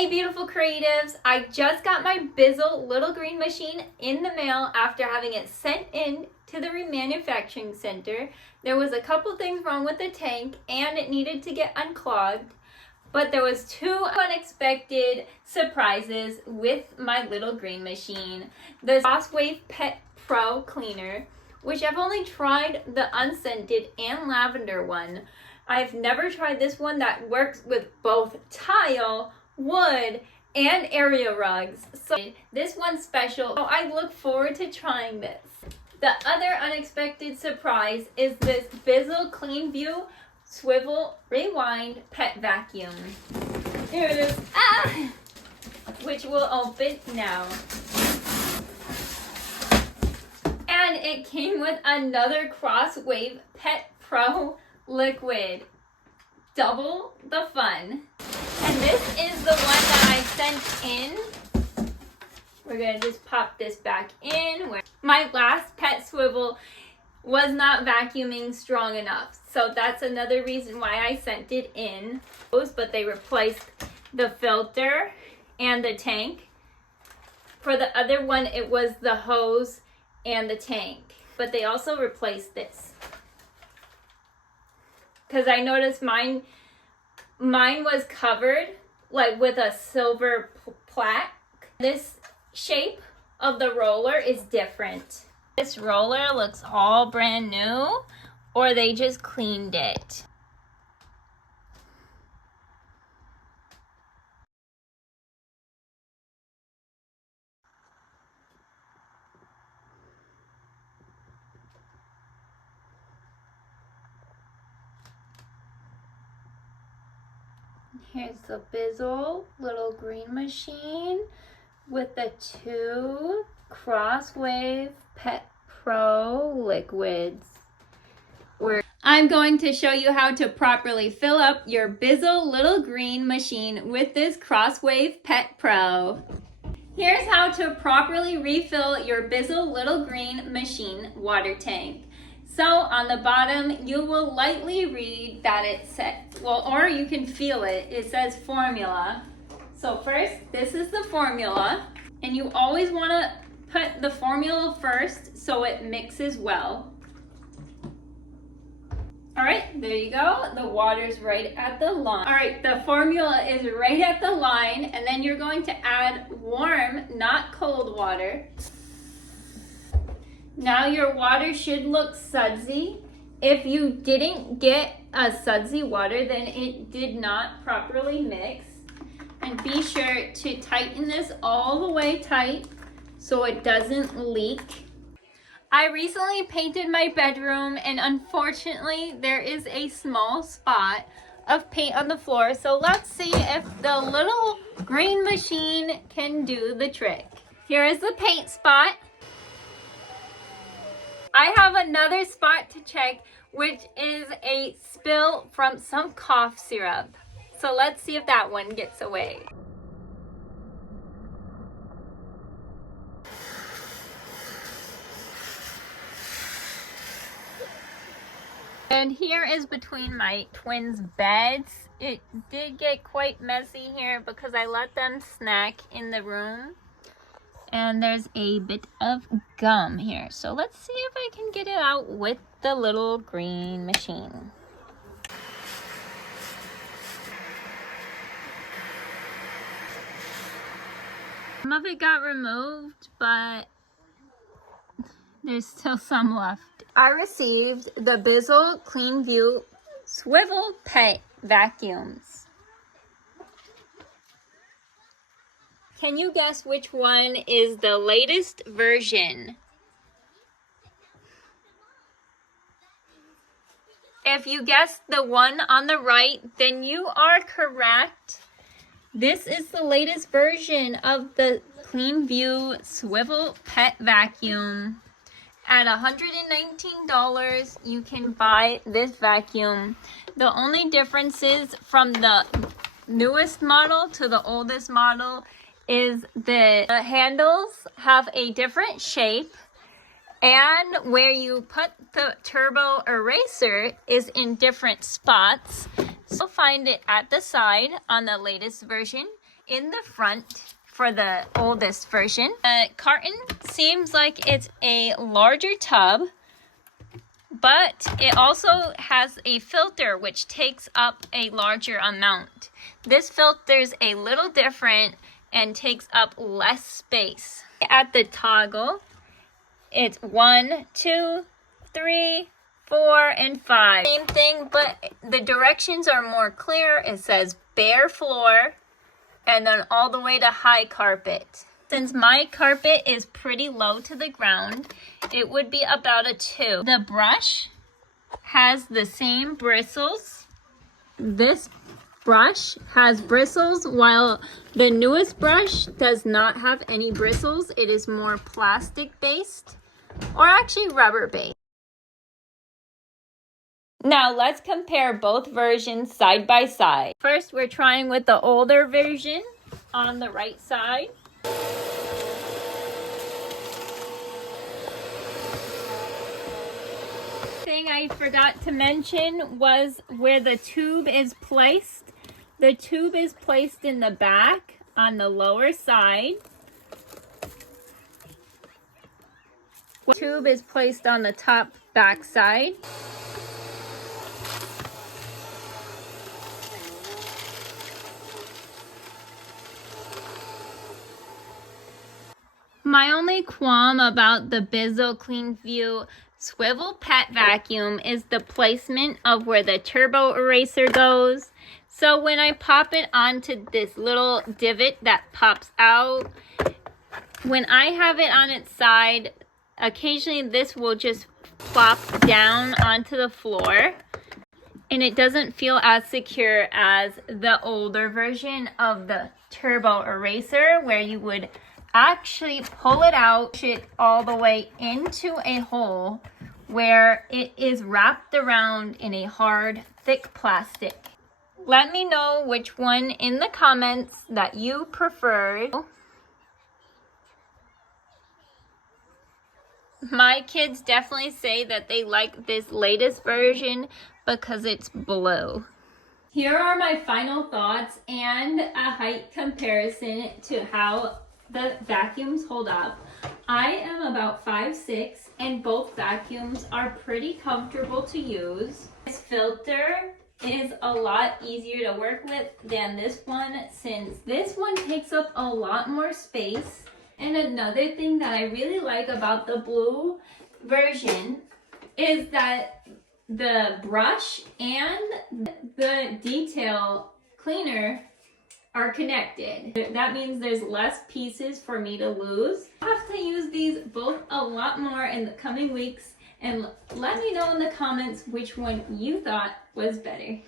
Hey beautiful creatives, I just got my Bissell little green machine in the mail after having it sent in to the remanufacturing center. There was a couple things wrong with the tank and it needed to get unclogged, but there was two unexpected surprises with my little green machine. The Swivel Pet Pro cleaner, which I've only tried the unscented and lavender one. I've never tried this one that works with both tile, wood, and area rugs. So this one's special. So I look forward to trying this. The other unexpected surprise is this Bissell Cleanview Swivel Rewind Pet Vacuum. Here it is. Which will open now. And it came with another Crosswave Pet Pro liquid. Double the fun. And this is the one that I sent in. We're going to just pop this back in. My last pet swivel was not vacuuming strong enough. So that's another reason why I sent it in. But they replaced the filter and the tank. For the other one, it was the hose and the tank. But they also replaced this. Because I noticed mine was covered like with a silver plaque. This shape of the roller is different. This roller looks all brand new, or they just cleaned it. Here's the Bissell little green machine with the two Crosswave Pet Pro liquids. I'm going to show you how to properly fill up your Bissell little green machine with this Crosswave Pet Pro. Here's how to properly refill your Bissell little green machine water tank. So on the bottom, you will lightly read that it says, or you can feel it. It says formula. So first, this is the formula. And you always want to put the formula first so it mixes well. All right, there you go. The water's right at the line. All right, the formula is right at the line. And then you're going to add warm, not cold water. Now your water should look sudsy. If you didn't get a sudsy water, then it did not properly mix. And be sure to tighten this all the way tight so it doesn't leak. I recently painted my bedroom and unfortunately there is a small spot of paint on the floor. So let's see if the little green machine can do the trick. Here is the paint spot. I have another spot to check, which is a spill from some cough syrup. So let's see if that one gets away. And here is between my twins' beds. It did get quite messy here because I let them snack in the room. And there's a bit of gum here. So let's see if I can get it out with the little green machine. Some of it got removed, but there's still some left. I received the Bissell Cleanview Swivel Pet Vaccums. Can you guess which one is the latest version? If you guessed the one on the right, then you are correct. This is the latest version of the Cleanview Swivel Pet Vacuum. At $119, you can buy this vacuum. The only differences from the newest model to the oldest model is the handles have a different shape, and where you put the turbo eraser is in different spots. So you'll find it at the side on the latest version. in the front for the oldest version. The carton seems like it's a larger tub, but it also has a filter which takes up a larger amount. This filter's a little different and takes up less space. At the toggle, it's 1, 2, 3, 4, and 5. Same thing, but the directions are more clear. It says bare floor and then all the way to high carpet. Since my carpet is pretty low to the ground, it would be about a 2. The brush has the same bristles. This brush has bristles, while the newest brush does not have any bristles. It is more plastic based, or actually rubber based. Now let's compare both versions side by side. First, we're trying with the older version on the right side. Thing I forgot to mention was where the tube is placed. The tube is placed in the back on the lower side. The tube is placed on the top back side. My only qualm about the Bissell Cleanview Swivel Pet vacuum is the placement of where the turbo eraser goes. So when I pop it onto this little divot that pops out, when I have it on its side, occasionally this will just plop down onto the floor, and it doesn't feel as secure as the older version of the turbo eraser, where you would actually pull it out, push it all the way into a hole where it is wrapped around in a hard, thick plastic. Let me know which one in the comments that you preferred. My kids definitely say that they like this latest version because it's blue. Here are my final thoughts and a height comparison to how the vacuums hold up. I am about 5'6", and both vacuums are pretty comfortable to use. This filter is a lot easier to work with than this one, since this one takes up a lot more space. And another thing that I really like about the blue version is that the brush and the detail cleaner are connected. That means there's less pieces for me to lose. I'll have to use these both a lot more in the coming weeks, and let me know in the comments which one you thought was better.